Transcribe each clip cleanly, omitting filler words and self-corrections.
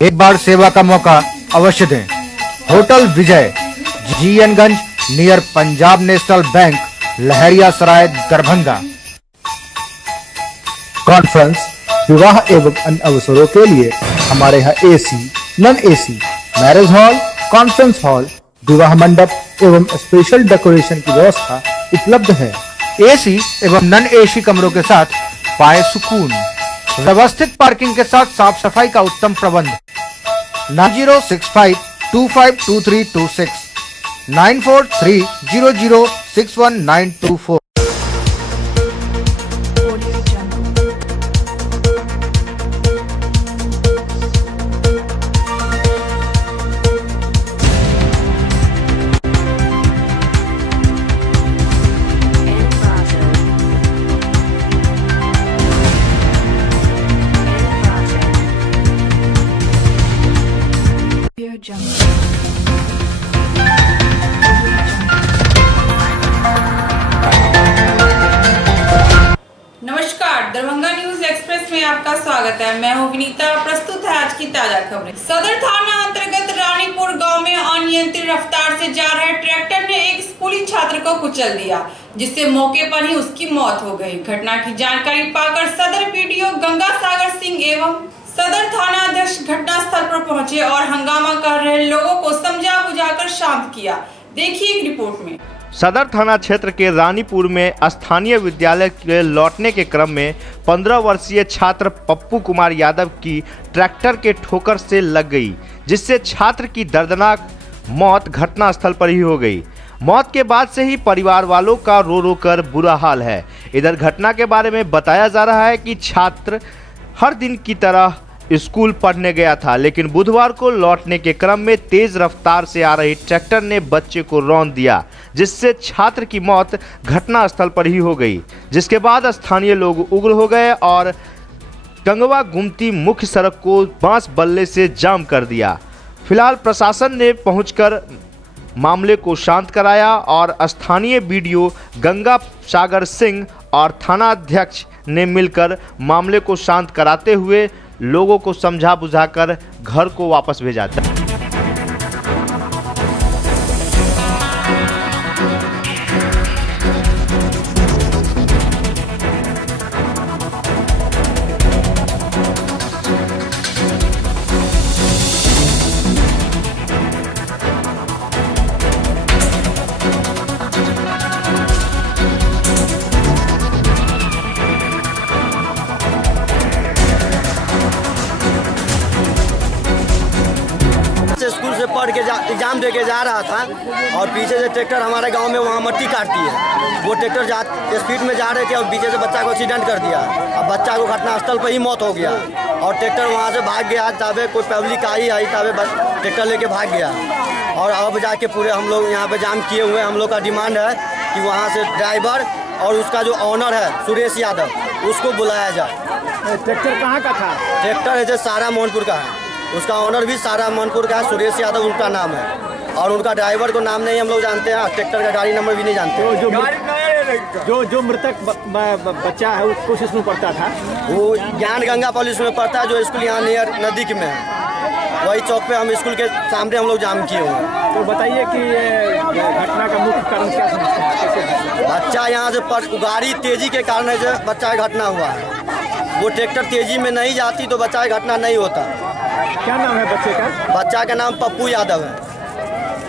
एक बार सेवा का मौका अवश्य दें। होटल विजय, जीएनगंज, near Punjab national bank, Laheriasarai, Darbhanga. Conference, विवाह एवं अन्य अवसरों के लिए हमारे यहाँ AC, non AC, marriage hall, conference hall, विवाह मंडप एवं स्पेशल डेकोरेशन की व्यवस्था उपलब्ध है। एसी एवं नॉन एसी कमरों के साथ पाए सुकून, व्यवस्थित पार्किंग के साथ साफ सफाई का उत्तम प्रबंध। 9065252326 9430061924। नमस्कार, दरभंगा न्यूज एक्सप्रेस में आपका स्वागत है। मैं हूं विनीता। प्रस्तुत है आज की ताजा खबरें। सदर थाना अंतर्गत रानीपुर गांव में अनियंत्रित रफ्तार से जा रहे ट्रैक्टर ने एक स्कूली छात्र को कुचल दिया, जिससे मौके पर ही उसकी मौत हो गई। घटना की जानकारी पाकर सदर पीडीओ गंगा सागर सिंह एवं सदर थाना अध्यक्ष घटनास्थल पर पहुंचे और हंगामा कर रहे लोगों को समझा बुझाकर शांत किया। देखिए एक रिपोर्ट में। सदर थाना क्षेत्र के रानीपुर में स्थानीय विद्यालय के लौटने के क्रम में 15 वर्षीय छात्र पप्पू कुमार यादव की ट्रैक्टर के ठोकर से लग गई, जिससे छात्र की दर्दनाक मौत घटनास्थल पर ही हो गई। मौत के बाद से ही परिवार वालों का रो रो कर बुरा हाल है। इधर घटना के बारे में बताया जा रहा है कि छात्र हर दिन की तरह स्कूल पढ़ने गया था, लेकिन बुधवार को लौटने के क्रम में तेज रफ्तार से आ रही ट्रैक्टर ने बच्चे को रौंद दिया, जिससे छात्र की मौत घटनास्थल पर ही हो गई। जिसके बाद स्थानीय लोग उग्र हो गए और गंगवा गुमती मुख्य सड़क को बांस बल्ले से जाम कर दिया। फिलहाल प्रशासन ने पहुंचकर मामले को शांत कराया और स्थानीय बीडीओ गंगा सागर सिंह और थानाध्यक्ष ने मिलकर मामले को शांत कराते हुए लोगों को समझा बुझाकर घर को वापस भेजा। स्कूल से पढ़ के एग्जाम दे के जा रहा था और पीछे से ट्रैक्टर हमारे गांव में वहाँ मट्टी काटती है। वो ट्रैक्टर स्पीड में जा रहे थे और पीछे से बच्चा को एक्सीडेंट कर दिया। अब बच्चा को घटनास्थल पर ही मौत हो गया और ट्रैक्टर वहाँ से भाग गया। तबे कोई पब्लिक आई तबे ट्रैक्टर लेके भाग गया और अब जाके पूरे हम लोग यहाँ पे जाम किए हुए। हम लोग का डिमांड है कि वहाँ से ड्राइवर और उसका जो ऑनर है सुरेश यादव, उसको बुलाया जाए। ट्रैक्टर कहाँ का था? ट्रैक्टर है सारा मोहनपुर का है। उसका ऑनर भी सारा मनपुर का है, सुरेश यादव उनका नाम है और उनका ड्राइवर को नाम नहीं हम लोग जानते हैं। ट्रैक्टर का गाड़ी नंबर भी नहीं जानते। जो मृतक बच्चा है वो किस स्कूल में पढ़ता था? वो ज्ञान गंगा पब्लिक में पढ़ता है, जो स्कूल यहाँ नियर नजदीक में है। वही चौक पे हम स्कूल के सामने हम लोग जाम किए हुए हैं। तो बताइए कि घटना का मुख्य कारण क्या समझते हैं? बच्चा यहाँ से गाड़ी तेजी के कारण से बच्चा का घटना हुआ है। वो ट्रैक्टर तेजी में नहीं जाती तो बच्चा का घटना नहीं होता। क्या नाम है बच्चे का? बच्चा का नाम पप्पू यादव है।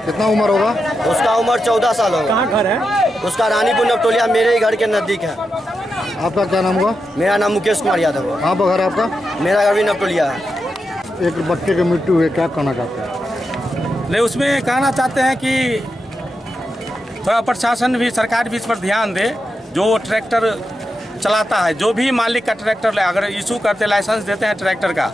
कितना उम्र होगा? उसका उम्र 14 साल होगा। कहाँ घर है उसका? रानीपुर नवटोलिया, मेरे ही घर के नजदीक है। आपका क्या नाम हुआ? मेरा नाम मुकेश कुमार यादव है। कहाँ पर घर है आपका? मेरा घर भी नवटोलिया है। एक बच्चे की मृत्यु हुई, क्या कहना चाहते हैं? नहीं, उसमें कहना चाहते हैं कि थोड़ा प्रशासन भी, सरकार भी इस पर ध्यान दे। जो ट्रैक्टर चलाता है, जो भी मालिक का ट्रैक्टर अगर इशू करते, लाइसेंस देते हैं ट्रैक्टर का,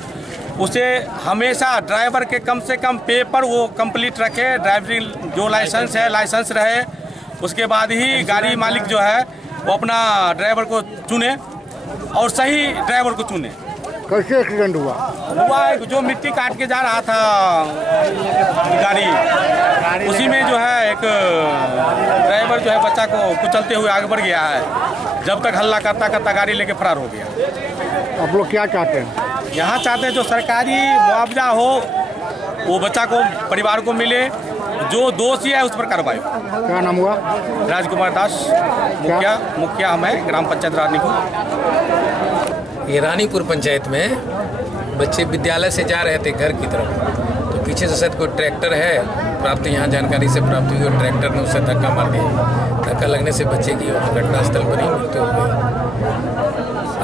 उसे हमेशा ड्राइवर के कम से कम पेपर वो कंप्लीट रखे। ड्राइवरिंग जो लाइसेंस है, लाइसेंस रहे। उसके बाद ही गाड़ी मालिक जो है वो अपना ड्राइवर को चुने और सही ड्राइवर को चुने। कैसे एक्सीडेंट हुआ? जो मिट्टी काट के जा रहा था गाड़ी, उसी में जो है एक ड्राइवर जो है बच्चा को कुचलते हुए आगे बढ़ गया है। जब तक हल्ला करता करता गाड़ी लेके फरार हो गया। आप लोग क्या चाहते हैं? यहाँ चाहते हैं जो सरकारी मुआवजा हो वो बच्चा को परिवार को मिले, जो दोषी है उस पर कार्रवाई। क्या नाम हुआ? राजकुमार दास, मुखिया हम हैं ग्राम पंचायत रानीपुर। ये रानीपुर पंचायत में बच्चे विद्यालय से जा रहे थे घर की तरफ, तो पीछे से शायद कोई ट्रैक्टर है, प्राप्त यहाँ जानकारी से प्राप्त हुई और ट्रैक्टर ने उससे धक्का मार दिया। धक्का लगने से बच्चे की वहाँ घटनास्थल पर ही मृत्यु हो गई।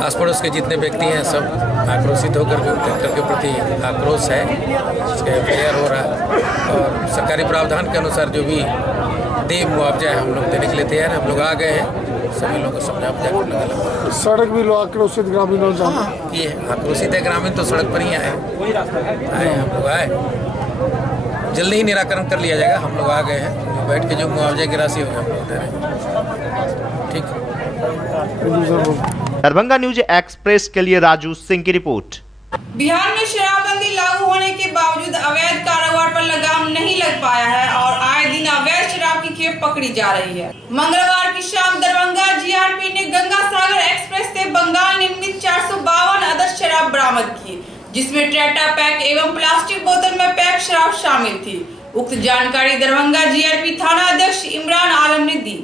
आस पड़ोस के जितने व्यक्ति हैं सब आक्रोशित होकर के ट्रैक्टर के प्रति आक्रोश है, इसका FIR हो रहा है और सरकारी प्रावधान के अनुसार जो भी दे मुआवजा है हम लोग देने के लिए तैयार हैं। हम लोग आ गए हैं, सभी लोगों को समझा करने लगा। सड़क भी लोग आक्रोशित ग्रामीणों ये आक्रोशित है ग्रामीण, तो सड़क पर ही आए हम लोग आए, जल्दी ही निराकरण कर लिया जाएगा। हम लोग आ गए हैं, बैठ के जो मुआवजे की राशि होगी हम लोग दे रहे हैं। ठीक। दरभंगा न्यूज एक्सप्रेस के लिए राजू सिंह की रिपोर्ट। बिहार में शराबबंदी लागू होने के बावजूद अवैध कारोबार पर लगाम नहीं लग पाया है और आए दिन अवैध शराब की खेप पकड़ी जा रही है। मंगलवार की शाम दरभंगा GRP ने गंगा सागर एक्सप्रेस से बंगाल निर्मित 452 अदद शराब बरामद की, जिसमें टेट्रा पैक एवं प्लास्टिक बोतल में पैक शराब शामिल थी। उक्त जानकारी दरभंगा GRP थाना अध्यक्ष इमरान आलम ने दी।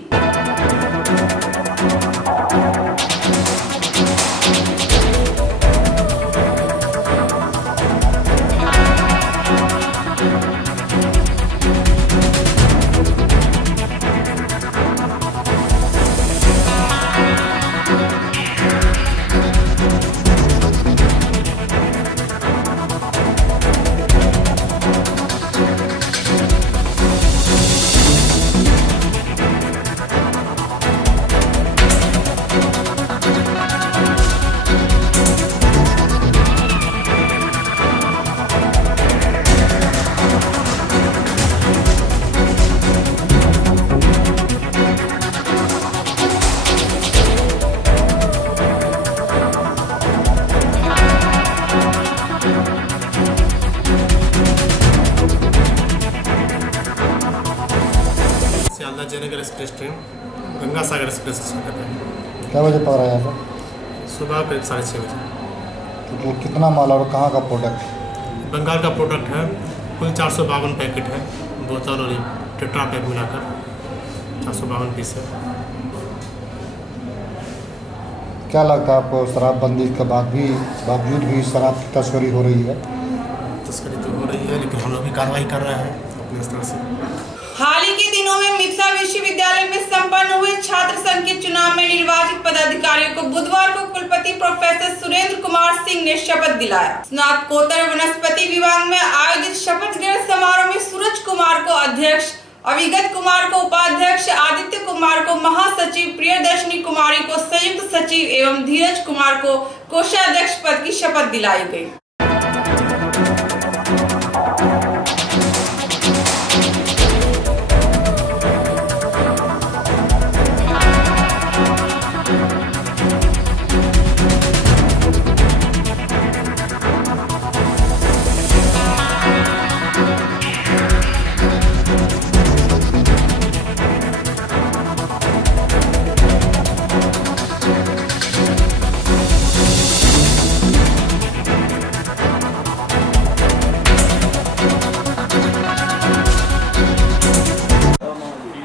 Jaynagar express train Ganga Sagar express से कर रहे हैं। क्या बजे पकड़ा यहाँ पर? सुबह करीब 6:30 बजे। तो कितना माल और कहाँ का प्रोडक्ट? बंगाल का प्रोडक्ट है, कुल 452 पैकेट है, बोतल और टेट्रा पैक मिलाकर 452 पीस है। क्या लगता है आपको शराबबंदी के बावजूद भी शराब की तस्करी हो रही है? तस्करी तो हो रही है, लेकिन हम लोग भी कार्रवाई कर रहे हैं अपने स्तर से। हाल ही के दिनों में मिथिला विश्वविद्यालय में संपन्न हुए छात्र संघ के चुनाव में निर्वाचित पदाधिकारियों को बुधवार को कुलपति प्रोफेसर सुरेंद्र कुमार सिंह ने शपथ दिलाया। स्नातकोत्तर वनस्पति विभाग में आयोजित शपथ ग्रहण समारोह में सूरज कुमार को अध्यक्ष, अविगत कुमार को उपाध्यक्ष, आदित्य कुमार को महासचिव, प्रियदर्शनी कुमारी को संयुक्त सचिव एवं धीरज कुमार को कोषाध्यक्ष पद की शपथ दिलाई गयी।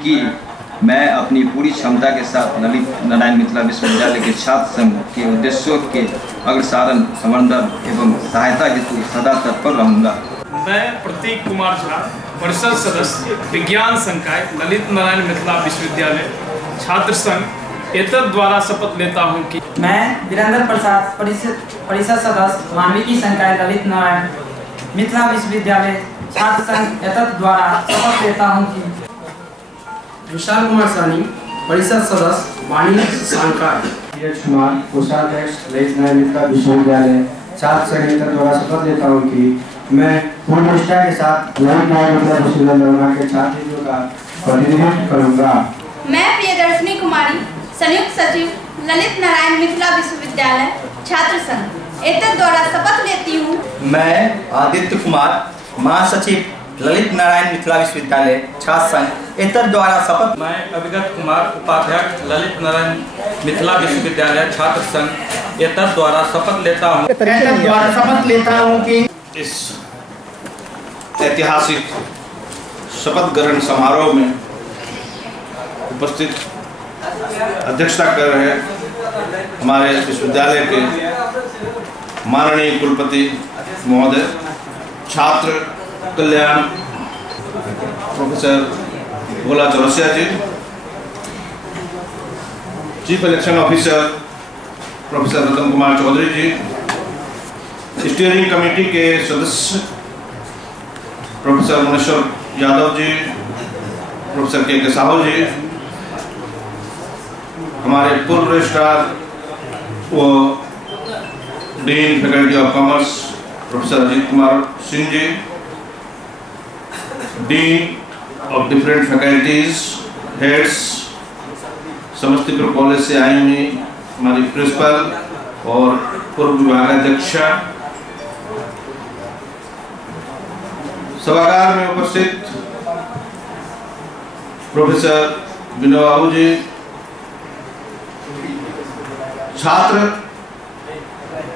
कि मैं अपनी पूरी क्षमता के साथ ललित नारायण मिथिला विश्वविद्यालय के छात्र संघ के उद्देश्यों के अग्रसारण, समन्वय एवं सहायता हेतु सदा तत्पर रहूँगा। मैं प्रतीक कुमार झा, परिषद सदस्य, विज्ञान संकाय, ललित नारायण मिथिला विश्वविद्यालय छात्र संघ एतद द्वारा शपथ लेता हूँ कि मैं वीरेंद्र प्रसाद, परिषद सदस्य, मानविकी संकाय, ललित नारायण मिथिला विश्वविद्यालय छात्र संघ एतद द्वारा शपथ लेता हूँ कि विशाल कुमार सानी, परिषद सदस्य, वाणिज्य संकाय, धीरज कुमार, कोषाध्यक्ष, ललित नारायण मिथिला विश्वविद्यालय छात्र संघ द्वारा शपथ लेता हूँ कि मैं पूर्ण निष्ठा के साथ ललित नारायण मिथिला विश्वविद्यालय के छात्रों का प्रतिनिधित्व करूँगा। मैं प्रियदर्शनी कुमारी, संयुक्त सचिव, ललित नारायण मिथिला विश्वविद्यालय छात्र संघ एतद द्वारा शपथ लेती हूँ। मैं आदित्य कुमार, महासचिव, ललित नारायण मिथिला विश्वविद्यालय छात्र संघ एतद द्वारा शपथ। मैं अभिगत कुमार उपाध्यक्ष ललित नारायण मिथिला विश्वविद्यालय छात्र संघ एतद द्वारा शपथ लेता हूँ कि इस ऐतिहासिक शपथ ग्रहण समारोह में उपस्थित अध्यक्षता कर रहे हमारे विश्वविद्यालय के माननीय कुलपति महोदय, छात्र कल्याण professor Bhola Chaurasiya ji, chief election officer professor Ratan Kumar Chaudhary ji, steering committee के सदस्य professor Muneshwar Yadav ji, professor K Sahu ji, हमारे पूर्व रजिस्ट्रार व dean faculty of commerce professor Ajit Kumar Singh ji, dean of different faculties heads, Samastipur college से आई हुई हमारी प्रिंसिपल और पूर्व विभागाध्यक्षा, सभागार में उपस्थित प्रोफेसर विनोद बाबू जी, छात्र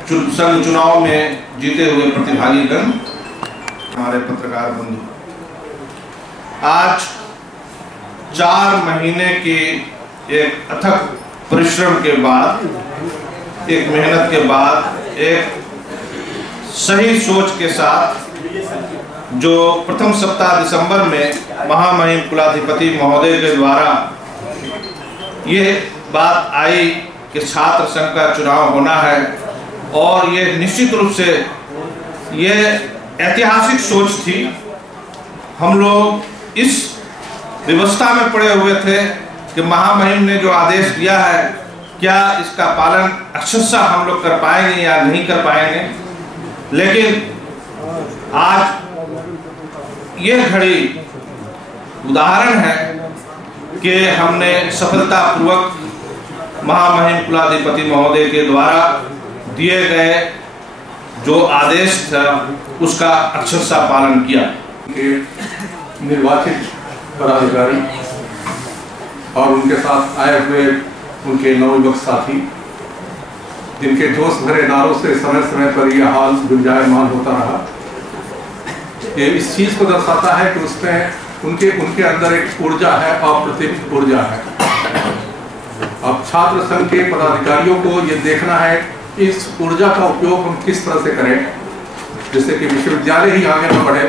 संघ चुनाव में जीते हुए प्रतिभागीगण, हमारे पत्रकार बंधु, आज 4 महीने के एक अथक परिश्रम के बाद, एक मेहनत के बाद, एक सही सोच के साथ जो प्रथम सप्ताह दिसंबर में महामहिम कुलाधिपति महोदय के द्वारा ये बात आई कि छात्र संघ का चुनाव होना है, और ये निश्चित रूप से ये ऐतिहासिक सोच थी। हम लोग इस व्यवस्था में पड़े हुए थे कि महामहिम ने जो आदेश दिया है, क्या इसका पालन अक्षरशः हम लोग कर पाएंगे या नहीं कर पाएंगे। लेकिन आज ये घड़ी उदाहरण है कि हमने सफलतापूर्वक महामहिम कुलाधिपति महोदय के द्वारा दिए गए जो आदेश था उसका अक्षरशः पालन किया। निर्वाचित पदाधिकारी और उनके साथ आए हुए उनके नवयुवक साथी, जिनके जोश भरे नारों से समय समय पर यह हाल गुंजायमान होता रहा, ये इस चीज को दर्शाता है कि उसमें उनके अंदर एक ऊर्जा है, अप्रतिम ऊर्जा है। अब छात्र संघ के पदाधिकारियों को ये देखना है इस ऊर्जा का उपयोग हम किस तरह से करें, जिससे कि विश्वविद्यालय ही आगे न बढ़े,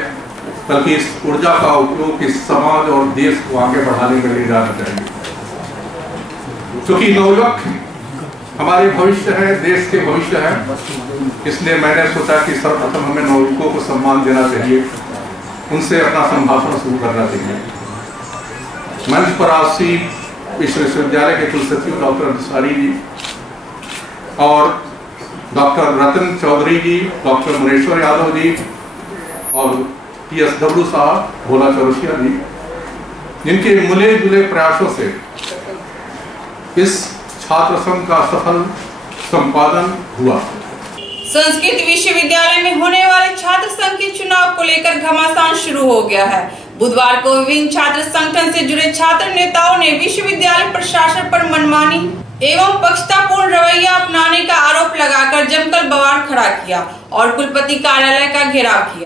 बल्कि इस ऊर्जा का उपयोग इस समाज और देश को आगे बढ़ाने के लिए जाना चाहिए। क्योंकि नवयुवक हमारे भविष्य है, देश के भविष्य है, इसलिए मैंने सोचा कि सर्वप्रथम हमें नवयुवकों को सम्मान देना चाहिए, उनसे अपना संभाषण शुरू करना चाहिए। मंच पर आसी विश्वविद्यालय के कुलसचिव डॉक्टर अंसारी जी और डॉक्टर रतन चौधरी जी, डॉक्टर मुनेश्वर यादव जी और PSW साहब भोला चौरसिया जी, जिनके मिले जुले प्रयासों से इस छात्र संघ का सफल संपादन हुआ। संस्कृत विश्वविद्यालय में होने वाले छात्र संघ के चुनाव को लेकर घमासान शुरू हो गया है। बुधवार को विभिन्न छात्र संगठन से जुड़े छात्र नेताओं ने विश्वविद्यालय प्रशासन पर मनमानी एवं पक्षतापूर्ण रवैया अपनाने का आरोप लगाकर जमकर बवाल खड़ा किया और कुलपति कार्यालय का घेराव किया।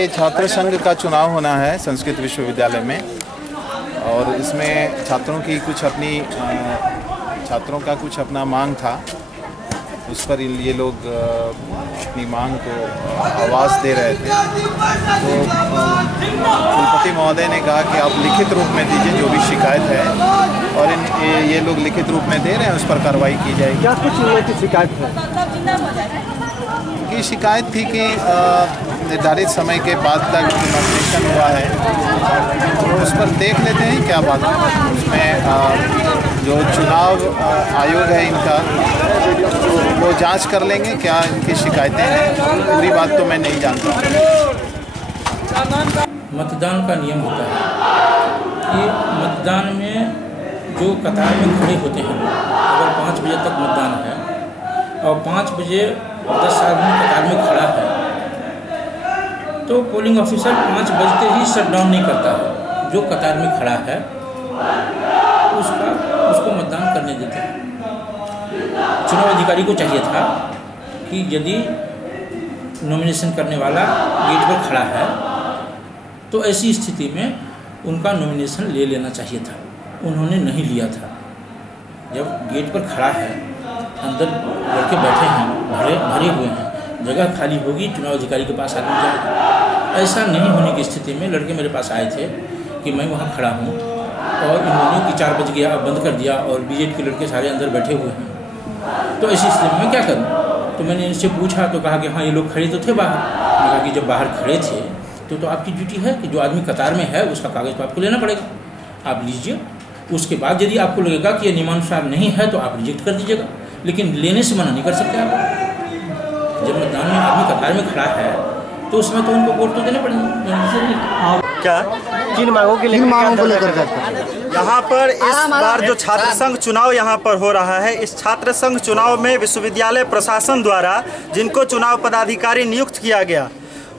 ये छात्र संघ का चुनाव होना है संस्कृत विश्वविद्यालय में, और इसमें छात्रों की कुछ अपनी छात्रों का कुछ अपना मांग था, उस पर ये लोग अपनी मांग को आवाज़ दे रहे थे। तो कुलपति महोदय ने कहा कि आप लिखित रूप में दीजिए जो भी शिकायत है, और ये लोग लिखित रूप में दे रहे हैं, उस पर कार्रवाई की जाएगी। क्या कुछ की शिकायत है? की शिकायत थी कि निर्धारित समय के बाद तक नॉमिनेशन हुआ है, तो उस पर देख लेते हैं क्या बात है। उसमें जो चुनाव आयोग है इनका, वो जांच कर लेंगे क्या इनकी शिकायतें हैं। पूरी बात तो मैं नहीं जानता। मतदान का नियम होता है कि मतदान में जो कतार में खड़े होते हैं, अगर 5 बजे तक मतदान है और 5 बजे 10 आदमी कतार में खड़ा है, तो पोलिंग ऑफिसर 5 बजते ही शटडाउन नहीं करता है। जो कतार में खड़ा है उसको मतदान करने देते हैं। चुनाव अधिकारी को चाहिए था कि यदि नॉमिनेशन करने वाला गेट पर खड़ा है तो ऐसी स्थिति में उनका नॉमिनेशन ले लेना चाहिए था। उन्होंने नहीं लिया था। जब गेट पर खड़ा है, अंदर लड़के बैठे हैं, भरे हुए हैं, जगह खाली होगी, चुनाव अधिकारी के पास आदमी जाएगा। ऐसा नहीं होने की स्थिति में लड़के मेरे पास आए थे कि मैं वहाँ खड़ा हूँ और इन्होंने कि 4 बज गया, अब बंद कर दिया और बीजेपी के लड़के सारे अंदर बैठे हुए हैं, तो ऐसी स्थिति में क्या करूँ। तो मैंने इनसे पूछा तो कहा कि हाँ ये लोग खड़े तो थे बाहर। मैंने कहा कि जब बाहर खड़े थे तो आपकी ड्यूटी है कि जो आदमी कतार में है उसका कागज़ तो आपको लेना पड़ेगा, आप लीजिए। उसके बाद यदि आपको लगेगा कि ये नियमानुसार नहीं है तो आप रिजेक्ट कर दीजिएगा, लेकिन लेने से मना नहीं कर सकते आप। जब मतदान में आदमी कतार में खड़ा है तो उसमें तो उनको वोट तो देने पड़ेंगे। क्या किन मांगों को लेकर यहाँ पर इस बार जो छात्र संघ चुनाव यहाँ पर हो रहा है, इस छात्र संघ चुनाव में विश्वविद्यालय प्रशासन द्वारा जिनको चुनाव पदाधिकारी नियुक्त किया गया,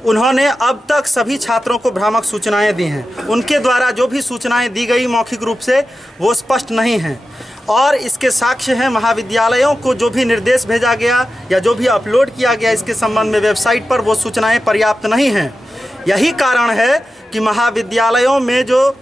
उन्होंने अब तक सभी छात्रों को भ्रामक सूचनाएं दी हैं। उनके द्वारा जो भी सूचनाएं दी गई मौखिक रूप से वो स्पष्ट नहीं हैं, और इसके साक्ष्य हैं महाविद्यालयों को जो भी निर्देश भेजा गया या जो भी अपलोड किया गया इसके संबंध में वेबसाइट पर, वो सूचनाएं पर्याप्त नहीं हैं। यही कारण है कि महाविद्यालयों में जो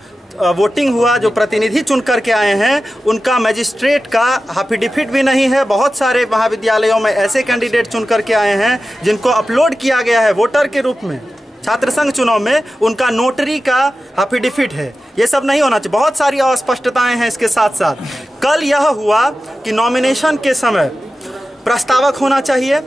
वोटिंग हुआ, जो प्रतिनिधि चुन करके आए हैं, उनका मजिस्ट्रेट का एफिडेविट भी नहीं है। बहुत सारे महाविद्यालयों में ऐसे कैंडिडेट चुन करके आए हैं जिनको अपलोड किया गया है वोटर के रूप में छात्र संघ चुनाव में, उनका नोटरी का एफिडेविट है। ये सब नहीं होना चाहिए। बहुत सारी अस्पष्टताएं हैं। इसके साथ साथ कल यह हुआ कि नॉमिनेशन के समय प्रस्तावक होना चाहिए,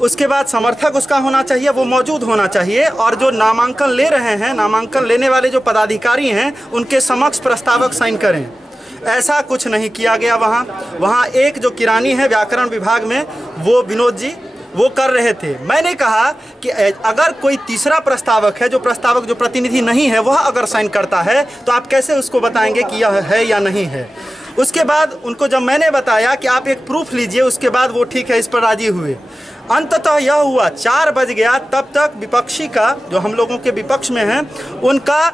उसके बाद समर्थक उसका होना चाहिए, वो मौजूद होना चाहिए, और जो नामांकन ले रहे हैं, नामांकन लेने वाले जो पदाधिकारी हैं, उनके समक्ष प्रस्तावक साइन करें। ऐसा कुछ नहीं किया गया। वहाँ एक जो किरानी है व्याकरण विभाग में, वो विनोद जी, वो कर रहे थे। मैंने कहा कि अगर कोई तीसरा प्रस्तावक है, जो प्रस्तावक जो प्रतिनिधि नहीं है, वह अगर साइन करता है तो आप कैसे उसको बताएंगे कि यह है या नहीं है। उसके बाद उनको जब मैंने बताया कि आप एक प्रूफ लीजिए, उसके बाद वो ठीक है, इस पर राजी हुए। अंततः यह हुआ 4 बज गया, तब तक विपक्षी का, जो हम लोगों के विपक्ष में है, उनका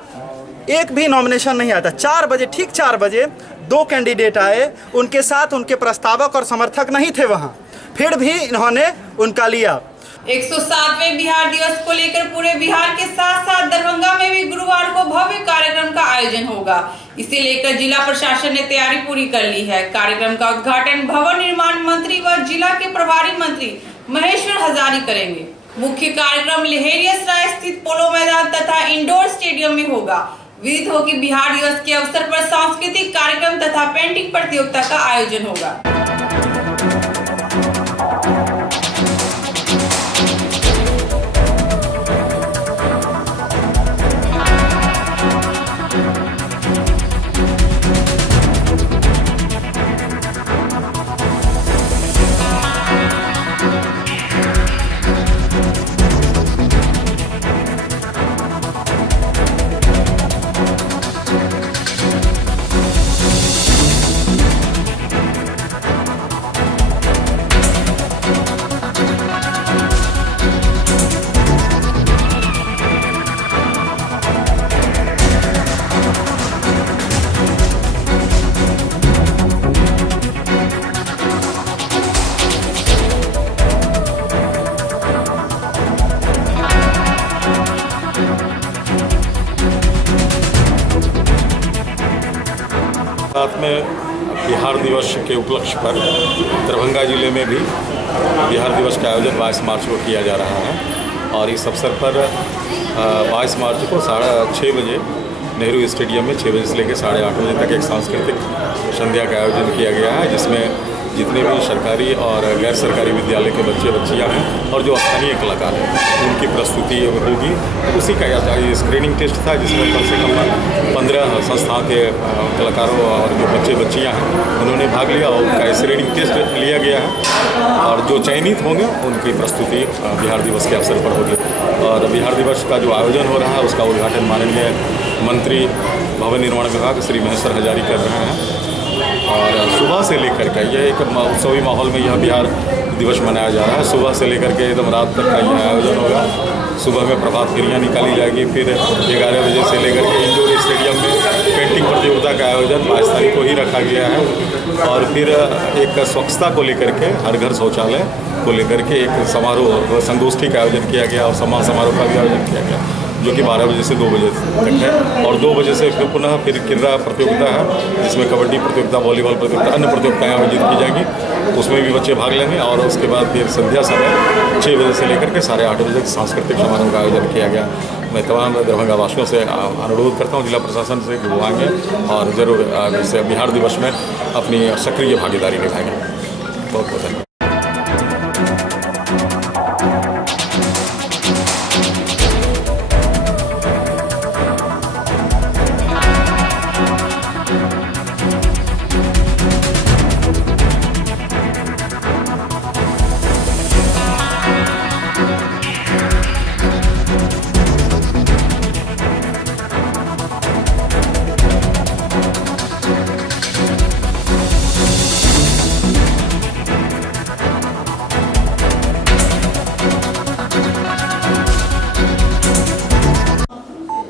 एक भी नॉमिनेशन नहीं आया था। 4 बजे, ठीक 4 बजे 2 कैंडिडेट आए, उनके साथ उनके प्रस्तावक और समर्थक नहीं थे वहाँ, फिर भी इन्होंने उनका लिया। 107वें बिहार दिवस को लेकर पूरे बिहार के साथ साथ दरभंगा में भी गुरुवार को भव्य कार्यक्रम का आयोजन होगा। इसे लेकर जिला प्रशासन ने तैयारी पूरी कर ली है। कार्यक्रम का उद्घाटन भवन निर्माण मंत्री व जिला के प्रभारी मंत्री महेश्वर हजारी करेंगे। मुख्य कार्यक्रम लहेरियासराय स्थित पोलो मैदान तथा इंडोर स्टेडियम में होगा। विदित हो कि बिहार दिवस के अवसर पर सांस्कृतिक कार्यक्रम तथा पेंटिंग प्रतियोगिता का आयोजन होगा। में बिहार दिवस के उपलक्ष्य पर दरभंगा जिले में भी बिहार दिवस का आयोजन 22 मार्च को किया जा रहा है और इस अवसर पर 22 मार्च को 6:30 बजे नेहरू स्टेडियम में 6 बजे से लेकर 8:30 बजे तक एक सांस्कृतिक संध्या का आयोजन किया गया है, जिसमें जितने भी सरकारी और गैर सरकारी विद्यालय के बच्चे बच्चियां हैं और जो स्थानीय कलाकार हैं उनकी प्रस्तुति होगी। उसी का ये स्क्रीनिंग टेस्ट था जिसमें कम से कम 15 संस्थाओं के कलाकारों और जो बच्चे बच्चियां हैं उन्होंने भाग लिया और उनका स्क्रीनिंग टेस्ट लिया गया है और जो चयनित होंगे उनकी प्रस्तुति बिहार दिवस के अवसर पर होगी। और बिहार दिवस का जो आयोजन हो रहा है उसका उद्घाटन माननीय मंत्री भवन निर्माण विभाग श्री महेश्वर हजारी कर रहे हैं और सुबह से लेकर के यह एक उत्सवी माहौल में यह बिहार दिवस मनाया जा रहा है। सुबह से लेकर के एकदम रात तक का यह आयोजन होगा। सुबह में प्रभात फेरियाँ निकाली जाएगी, फिर 11 बजे से लेकर के इंडोर स्टेडियम में पेंटिंग प्रतियोगिता का आयोजन 22 तारीख को ही रखा गया है और फिर एक स्वच्छता को लेकर के हर घर शौचालय को लेकर के एक समारोह संगोष्ठी का आयोजन किया गया और सम्मान समारोह का भी आयोजन किया गया जो कि 12 बजे से 2 बजे तक है और 2 बजे से फिर पुनः क्रीड़ा प्रतियोगिता है जिसमें कबड्डी प्रतियोगिता, वॉलीबॉल प्रतियोगिता, अन्य प्रतियोगिताएं आयोजित की जाएंगी। उसमें भी बच्चे भाग लेंगे और उसके बाद फिर संध्या समय 6 बजे से लेकर के 8:30 बजे तक सांस्कृतिक समारोह का आयोजन किया गया। मैं तमाम दरभंगा वासियों से अनुरोध करता हूँ जिला प्रशासन से कि वो आएंगे और ज़रूर इस बिहार दिवस में अपनी सक्रिय भागीदारी निभाएंगे। बहुत बहुत धन्यवाद।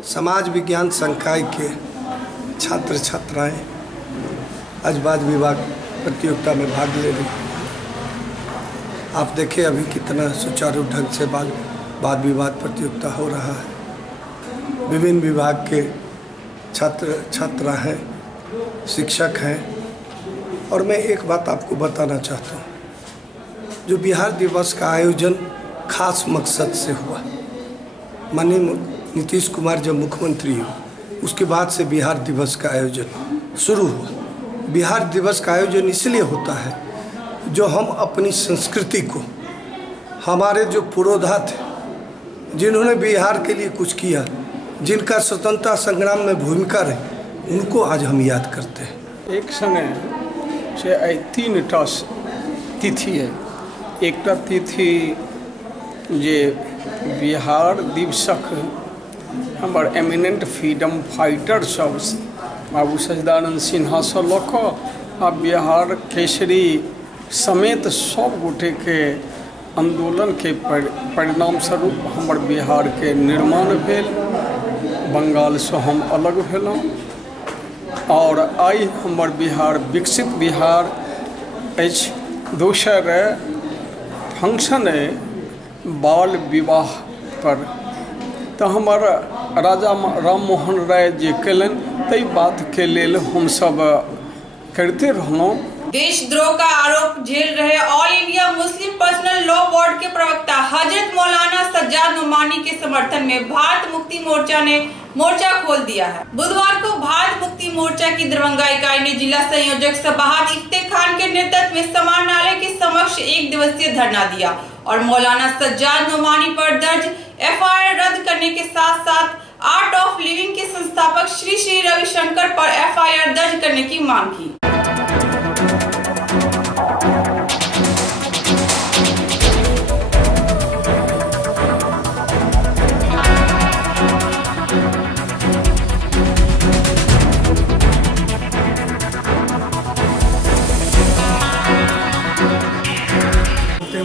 समाज विज्ञान संकाय के छात्र छात्राएं आज वाद विवाद प्रतियोगिता में भाग ले रही। आप देखें अभी कितना सुचारू ढंग से वाद विवाद प्रतियोगिता हो रहा है। विभिन्न विभाग के छात्र छात्रा हैं, शिक्षक हैं और मैं एक बात आपको बताना चाहता हूँ, जो बिहार दिवस का आयोजन खास मकसद से हुआ। माननीय नीतीश कुमार जब मुख्यमंत्री हुए उसके बाद से बिहार दिवस का आयोजन शुरू हुआ। बिहार दिवस का आयोजन इसलिए होता है जो हम अपनी संस्कृति को, हमारे जो पुरोधा थे जिन्होंने बिहार के लिए कुछ किया, जिनका स्वतंत्रता संग्राम में भूमिका रही, उनको आज हम याद करते हैं। एक समय से 3टा तिथि है। एक तिथि जे बिहार दिवसक हमार एमिनेंट फ्रीडम फाइटर सब बाबू सच्चिदानंद सिन्हा से लऽ कऽ आ बिहार केसरी समेत सब गोटे के आंदोलन के परिणाम स्वरूप हमार बिहार के निर्माण भेल। बंगाल से हम अलग भेलहुँ और आई हमार बिहार विकसित बिहार अछि। दोसर फंक्शन बाल विवाह पर तो हमारा राजा राम मोहन राय जी कलन तई बात के लेल हम सब करते रहलों। देशद्रोह का आरोप झेल रहे all India Muslim personal law board के प्रवक्ता हजरत मौलाना सज्जाद नुमानी के समर्थन में भारत मुक्ति मोर्चा ने मोर्चा खोल दिया है। बुधवार को भारत मुक्ति मोर्चा की दरभंगा इकाई ने जिला संयोजक सबाहत इफ्ते खान के नेतृत्व में समाहरणालय के समक्ष 1 दिवसीय धरना दिया और मौलाना सज्जाद नुमानी पर दर्ज FIR रद्द करने के साथ साथ आर्ट ऑफ लिविंग के संस्थापक श्री श्री रविशंकर पर FIR दर्ज करने की मांग की।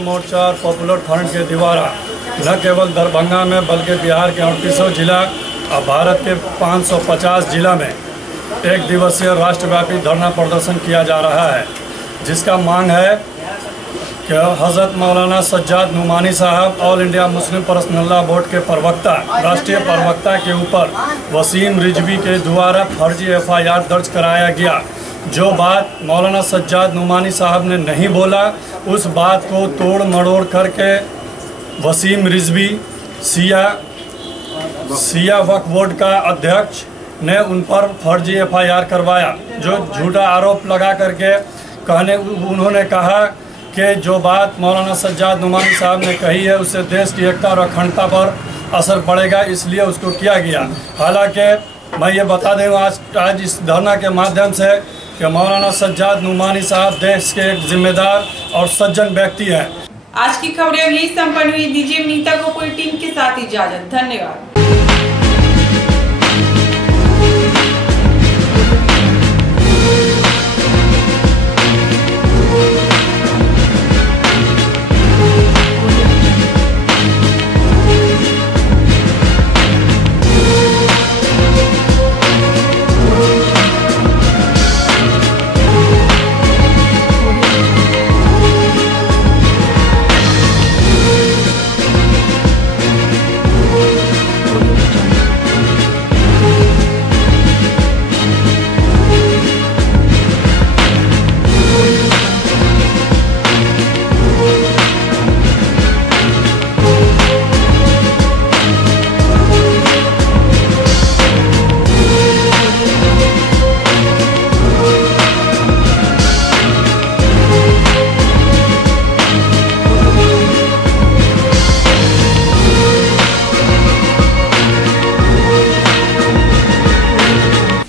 मोर्चा और पॉपुलर फ्रंट के द्वारा न केवल दरभंगा में बल्कि बिहार के 38 जिला और भारत के 550 जिला में 1 दिवसीय राष्ट्रव्यापी धरना प्रदर्शन किया जा रहा है, जिसका मांग है कि हज़रत मौलाना सज्जाद नुमानी साहब all India Muslim personal law board के प्रवक्ता, राष्ट्रीय प्रवक्ता के ऊपर वसीम रिजवी के द्वारा फर्जी FIR दर्ज कराया गया, जो बात मौलाना सज्जाद नुमानी साहब ने नहीं बोला, उस बात को तोड़ मड़ोड़ करके वसीम रिजवी सिया वक्फ बोर्ड का अध्यक्ष ने उन पर फर्जी FIR करवाया, जो झूठा आरोप लगा करके उन्होंने कहा कि जो बात मौलाना सज्जाद नुमानी साहब ने कही है उससे देश की एकता और अखंडता पर असर पड़ेगा, इसलिए उसको किया गया। हालांकि मैं ये बता दूँ आज इस धरना के माध्यम से कि मौलाना सज्जाद नुमानी साहब देश के एक जिम्मेदार और सज्जन व्यक्ति हैं। आज की खबरें यही संपन्न हुई। दीजिए नीता को पूरी टीम के साथ इजाजत। धन्यवाद।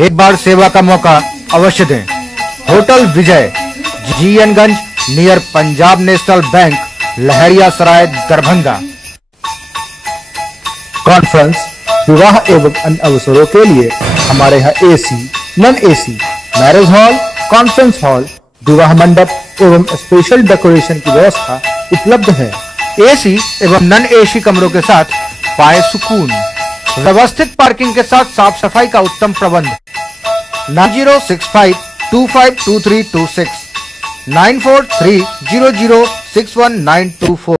एक बार सेवा का मौका अवश्य दें। होटल विजय, GN गंज, नियर पंजाब नेशनल बैंक, लहरिया सराय, दरभंगा। कॉन्फ्रेंस, विवाह एवं अन्य अवसरों के लिए हमारे यहाँ AC, non AC, marriage hall, conference hall, विवाह मंडप एवं स्पेशल डेकोरेशन की व्यवस्था उपलब्ध है। AC एवं नॉन AC कमरों के साथ पाए सुकून, व्यवस्थित पार्किंग के साथ साफ सफाई का उत्तम प्रबंध। 9065252326 9430061924924